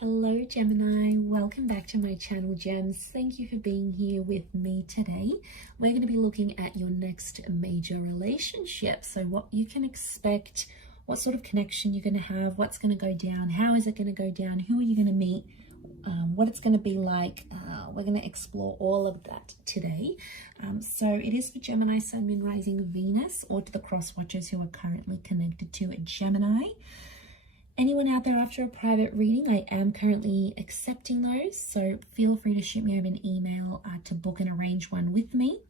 Hello Gemini, welcome back to my channel Gems. Thank you for being here with me today. We're going to be looking at your next major relationship. So what you can expect, what sort of connection you're going to have, what's going to go down, how is it going to go down, who are you going to meet, what it's going to be like. We're going to explore all of that today. So it is for Gemini, Sun, Moon, Rising, Venus, or to the cross watchers who are currently connected to a Gemini. Anyone out there after a private reading, I am currently accepting those, so feel free to shoot me over an email to book and arrange one with me.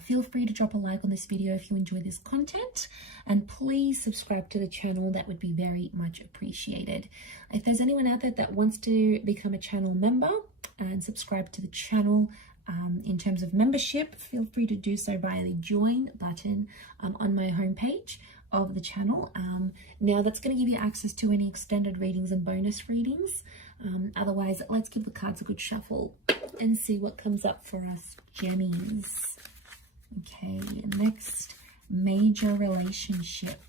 Feel free to drop a like on this video if you enjoy this content, and please subscribe to the channel. That would be very much appreciated. If there's anyone out there that wants to become a channel member and subscribe to the channel, in terms of membership, feel free to do so via the join button on my homepage of the channel. Now that's going to give you access to any extended readings and bonus readings. Otherwise, let's give the cards a good shuffle and see what comes up for us Gemmies. Okay, next major relationship.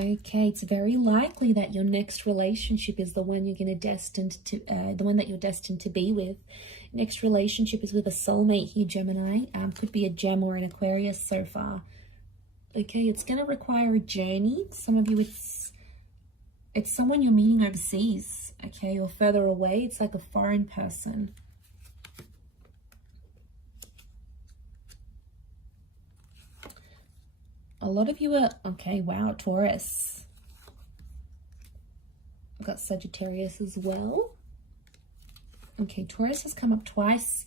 Okay, it's very likely that your next relationship is the one you're destined to be with. Next relationship is with a soulmate here, Gemini. Could be a Gem or an Aquarius so far. Okay, it's going to require a journey. Some of you, it's someone you're meeting overseas, okay, or further away. It's like a foreign person. A lot of you are, okay, wow, Taurus. I've got Sagittarius as well. Okay, Taurus has come up twice.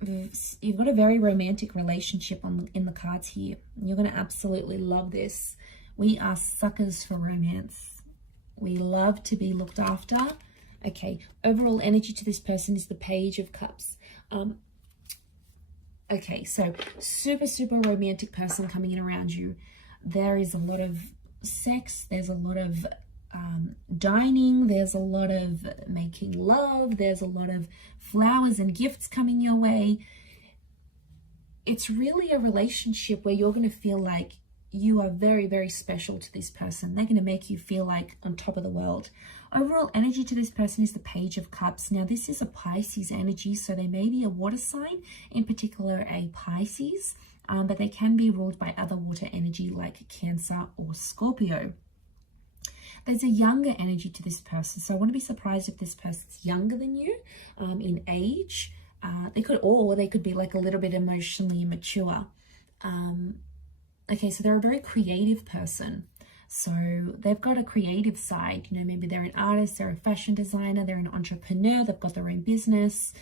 You've got a very romantic relationship in the cards here. You're going to absolutely love this. We are suckers for romance. We love to be looked after. Okay, overall energy to this person is the Page of Cups. Okay, so super romantic person coming in around you. There is a lot of sex. There's a lot of dining. There's a lot of making love. There's a lot of flowers and gifts coming your way. It's really a relationship where you're going to feel like you are very special to this person. They're going to make you feel like on top of the world. Overall energy to this person is the Page of Cups. Now, this is a Pisces energy, so they may be a water sign, in particular a Pisces, but they can be ruled by other water energy like Cancer or Scorpio. There's a younger energy to this person, so I want to be surprised if this person's younger than you in age. They could be like a little bit emotionally immature. Okay, so they're a very creative person. So they've got a creative side, you know, maybe they're an artist, they're a fashion designer, they're an entrepreneur, they've got their own business,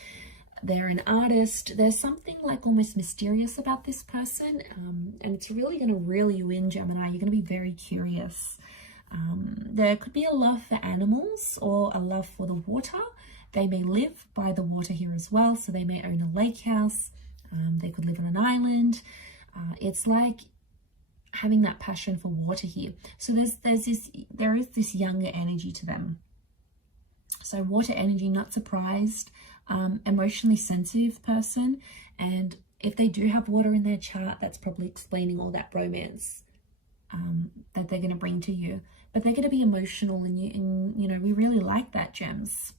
they're an artist. There's something like almost mysterious about this person, and it's really going to reel you in, Gemini. You're going to be very curious. There could be a love for animals or a love for the water. They may live by the water here as well, so they may own a lake house. They could live on an island. It's like having that passion for water here. So there is this younger energy to them. So water energy, not surprised, emotionally sensitive person. And if they do have water in their chart, that's probably explaining all that romance that they're going to bring to you. But they're going to be emotional, and you know, we really like that, Gems.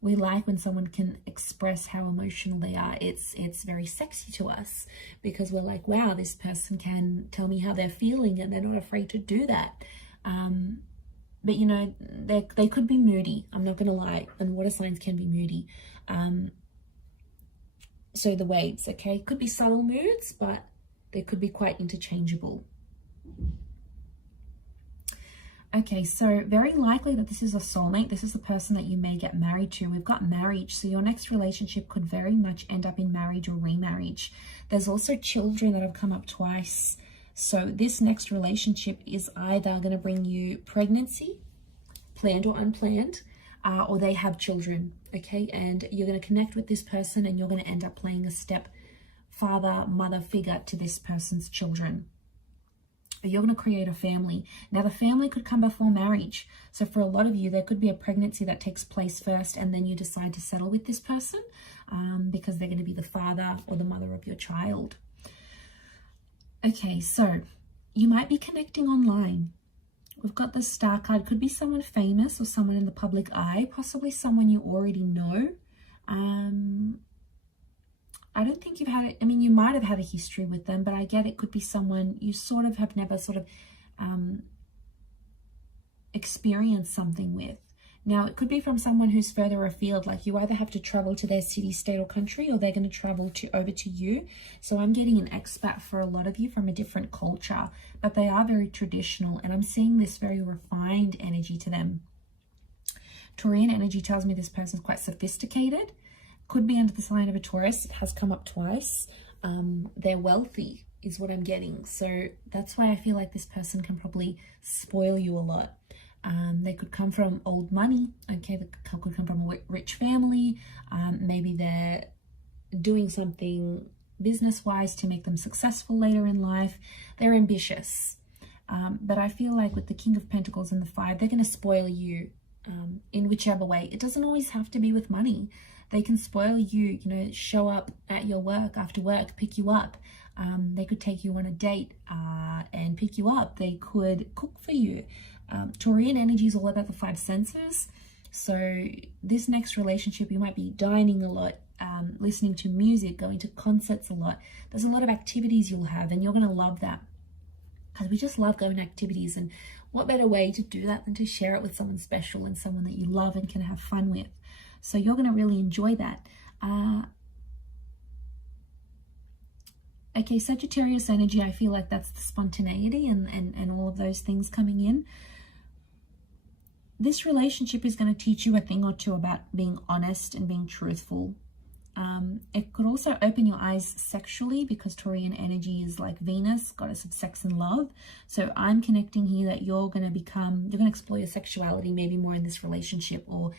We like when someone can express how emotional they are. It's very sexy to us because we're like, wow, this person can tell me how they're feeling and they're not afraid to do that. But you know, they could be moody. I'm not going to lie. And water signs can be moody. So the waves, okay, could be subtle moods, but they could be quite interchangeable. Okay, so very likely that this is a soulmate. This is the person that you may get married to. We've got marriage, so your next relationship could very much end up in marriage or remarriage. There's also children that have come up twice. So this next relationship is either going to bring you pregnancy, planned or unplanned, or they have children, okay? And you're going to connect with this person and you're going to end up playing a step father, mother figure to this person's children. You're going to create a family. Now, the family could come before marriage. So for a lot of you, there could be a pregnancy that takes place first, and then you decide to settle with this person because they're going to be the father or the mother of your child. Okay, so you might be connecting online. We've got the Star card. Could be someone famous or someone in the public eye, possibly someone you already know. I don't think you've had it. I mean, you might have had a history with them, but I get it could be someone you sort of have never sort of experienced something with. Now, it could be from someone who's further afield, like you either have to travel to their city, state, or country, or they're going to travel over to you. So I'm getting an expat for a lot of you from a different culture, but they are very traditional, and I'm seeing this very refined energy to them. Taurian energy tells me this person's quite sophisticated. Could be under the sign of a Taurus. It has come up twice. They're wealthy is what I'm getting. So that's why I feel like this person can probably spoil you a lot. They could come from old money. Okay, they could come from a rich family. Maybe they're doing something business-wise to make them successful later in life. They're ambitious. But I feel like with the King of Pentacles and the Five, they're going to spoil you in whichever way. It doesn't always have to be with money. They can spoil you, you know, show up at your work after work, pick you up. They could take you on a date and pick you up. They could cook for you. Taurian energy is all about the five senses. So this next relationship, you might be dining a lot, listening to music, going to concerts a lot. There's a lot of activities you'll have, and you're going to love that. Because we just love going to activities, and what better way to do that than to share it with someone special and someone that you love and can have fun with. So you're going to really enjoy that. Okay, Sagittarius energy, I feel like that's the spontaneity and all of those things coming in. This relationship is going to teach you a thing or two about being honest and being truthful. It could also open your eyes sexually, because Taurian energy is like Venus, goddess of sex and love. So I'm connecting here that you're going to explore your sexuality maybe more in this relationship, or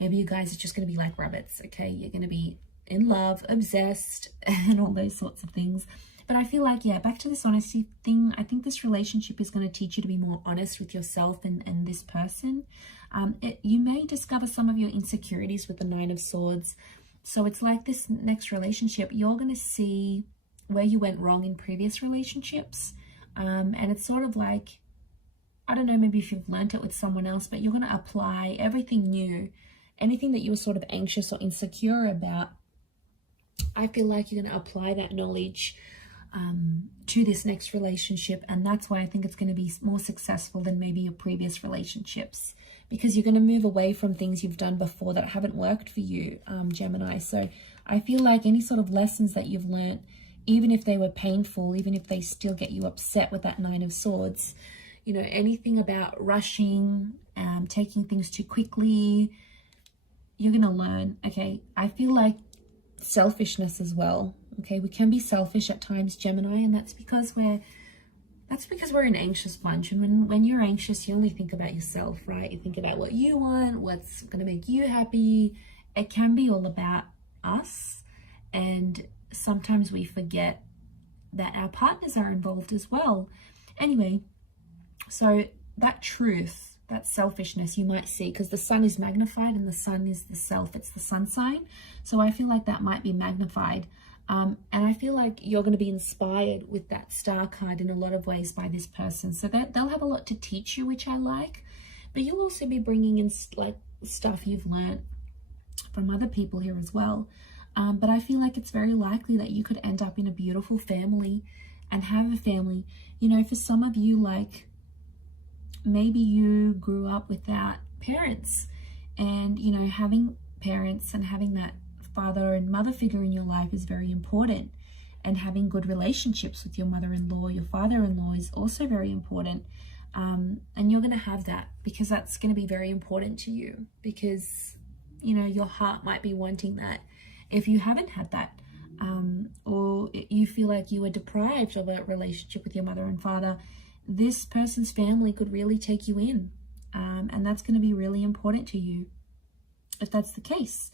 maybe you guys are just going to be like rabbits, okay? You're going to be in love, obsessed, and all those sorts of things. But I feel like, yeah, back to this honesty thing, I think this relationship is going to teach you to be more honest with yourself and this person. You may discover some of your insecurities with the Nine of Swords. So it's like this next relationship, you're going to see where you went wrong in previous relationships. And it's sort of like, I don't know, maybe if you've learned it with someone else, but you're going to apply everything new. Anything that you were sort of anxious or insecure about, I feel like you're going to apply that knowledge to this next relationship. And that's why I think it's going to be more successful than maybe your previous relationships, because you're going to move away from things you've done before that haven't worked for you, Gemini. So I feel like any sort of lessons that you've learned, even if they were painful, even if they still get you upset with that Nine of Swords, you know, anything about rushing, taking things too quickly, you're going to learn. Okay, I feel like selfishness as well. Okay, we can be selfish at times, Gemini, and that's because we're an anxious bunch. And when you're anxious, you only think about yourself, right? You think about what you want, what's going to make you happy. It can be all about us, and sometimes we forget that our partners are involved as well. Anyway, so that truth, that selfishness you might see, because the sun is magnified and the sun is the self, it's the sun sign. So I feel like that might be magnified. And I feel like you're going to be inspired with that Star card in a lot of ways by this person. So they'll have a lot to teach you, which I like. But you'll also be bringing in like stuff you've learned from other people here as well. But I feel like it's very likely that you could end up in a beautiful family and have a family. You know, for some of you, like maybe you grew up without parents, and, you know, having parents and having that father and mother figure in your life is very important, and having good relationships with your mother-in-law, your father-in-law is also very important. And you're going to have that, because that's going to be very important to you, because, you know, your heart might be wanting that if you haven't had that, or you feel like you were deprived of a relationship with your mother and father. This person's family could really take you in, and that's going to be really important to you if that's the case.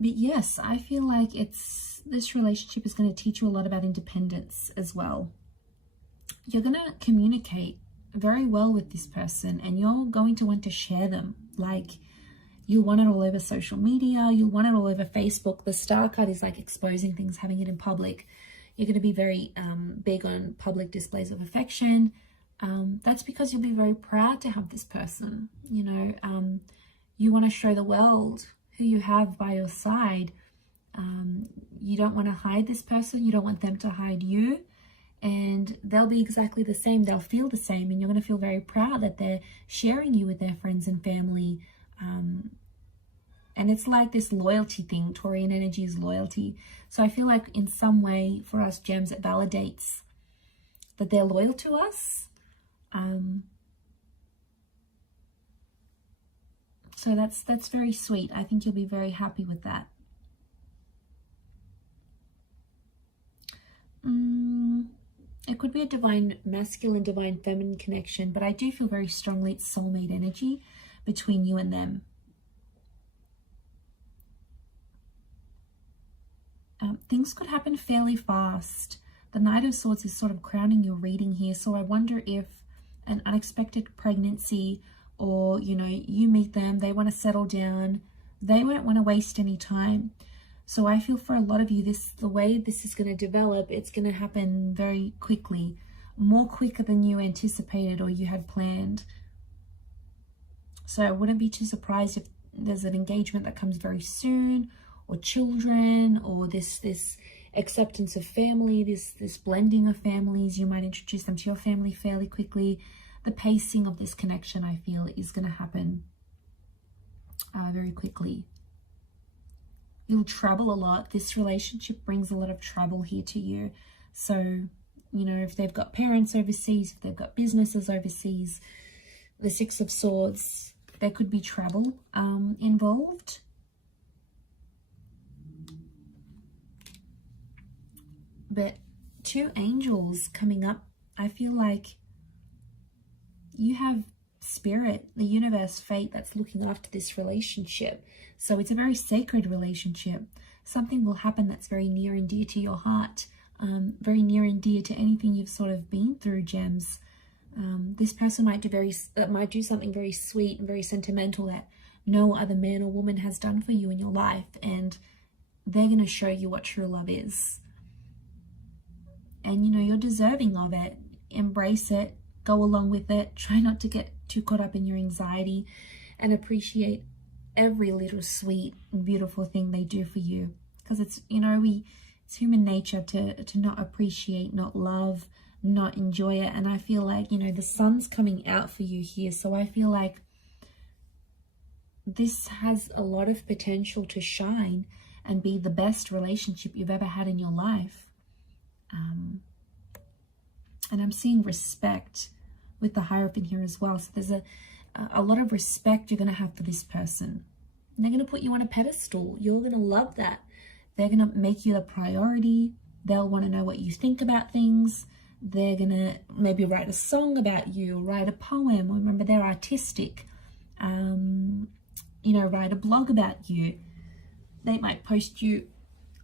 But yes, I feel like this relationship is going to teach you a lot about independence as well. You're going to communicate very well with this person, and you're going to want to share them. Like, you'll want it all over social media, you'll want it all over Facebook. The Star card is like exposing things, having it in public. You're going to be very big on public displays of affection. That's because you'll be very proud to have this person. You know, you want to show the world who you have by your side. You don't want to hide this person. You don't want them to hide you. And they'll be exactly the same. They'll feel the same. And you're going to feel very proud that they're sharing you with their friends and family. And it's like this loyalty thing. Taurian energy is loyalty. So I feel like in some way for us gems, it validates that they're loyal to us. So that's very sweet. I think you'll be very happy with that. It could be a divine masculine, divine feminine connection, but I do feel very strongly it's soulmate energy between you and them. Things could happen fairly fast. The Knight of Swords is sort of crowning your reading here, so I wonder if an unexpected pregnancy, or, you know, you meet them, they want to settle down, they won't want to waste any time. So I feel for a lot of you, the way this is going to develop, it's going to happen very quickly, more quicker than you anticipated or you had planned. So I wouldn't be too surprised if there's an engagement that comes very soon, or children, or this acceptance of family, this blending of families. You might introduce them to your family fairly quickly. The pacing of this connection, I feel, is going to happen very quickly. You'll travel a lot. This relationship brings a lot of travel here to you. So, you know, if they've got parents overseas, if they've got businesses overseas, the Six of Swords, there could be travel involved. But two angels coming up, I feel like you have spirit, the universe, fate that's looking after this relationship. So it's a very sacred relationship. Something will happen that's very near and dear to your heart, very near and dear to anything you've sort of been through, gems. This person might do something very sweet and very sentimental that no other man or woman has done for you in your life, and they're going to show you what true love is. And, you know, you're deserving of it. Embrace it. Go along with it. Try not to get too caught up in your anxiety, and appreciate every little sweet and beautiful thing they do for you. Because it's, you know, it's human nature to not appreciate, not love, not enjoy it. And I feel like, you know, the sun's coming out for you here. So I feel like this has a lot of potential to shine and be the best relationship you've ever had in your life. And I'm seeing respect with the Hierophant here as well. So there's a lot of respect you're going to have for this person. And they're going to put you on a pedestal. You're going to love that. They're going to make you the priority. They'll want to know what you think about things. They're going to maybe write a song about you, write a poem. Remember, they're artistic. You know, write a blog about you. They might post you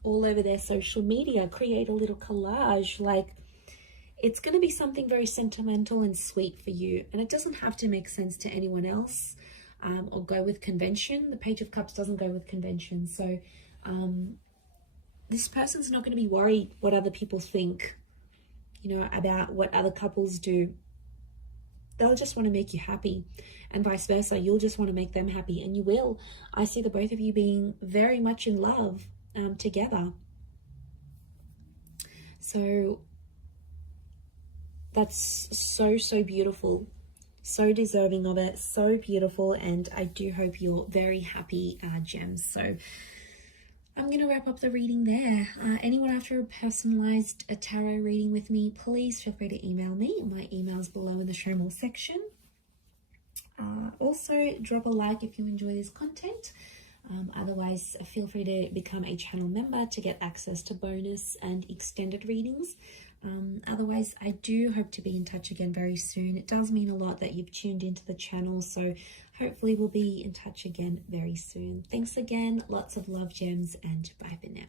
all over their social media, create a little collage. Like, it's going to be something very sentimental and sweet for you. And it doesn't have to make sense to anyone else or go with convention. The Page of Cups doesn't go with convention. So this person's not going to be worried what other people think, you know, about what other couples do. They'll just want to make you happy, and vice versa. You'll just want to make them happy, and you will. I see the both of you being very much in love together. So that's so beautiful, so deserving of it, so beautiful. And I do hope you're very happy, gems. So I'm going to wrap up the reading there. Anyone after a personalized tarot reading with me, please feel free to email me. My email's below in the show more section. Also, drop a like if you enjoy this content. Otherwise, feel free to become a channel member to get access to bonus and extended readings. Otherwise, I do hope to be in touch again very soon. It does mean a lot that you've tuned into the channel, so hopefully we'll be in touch again very soon. Thanks again, lots of love, gems, and bye for now.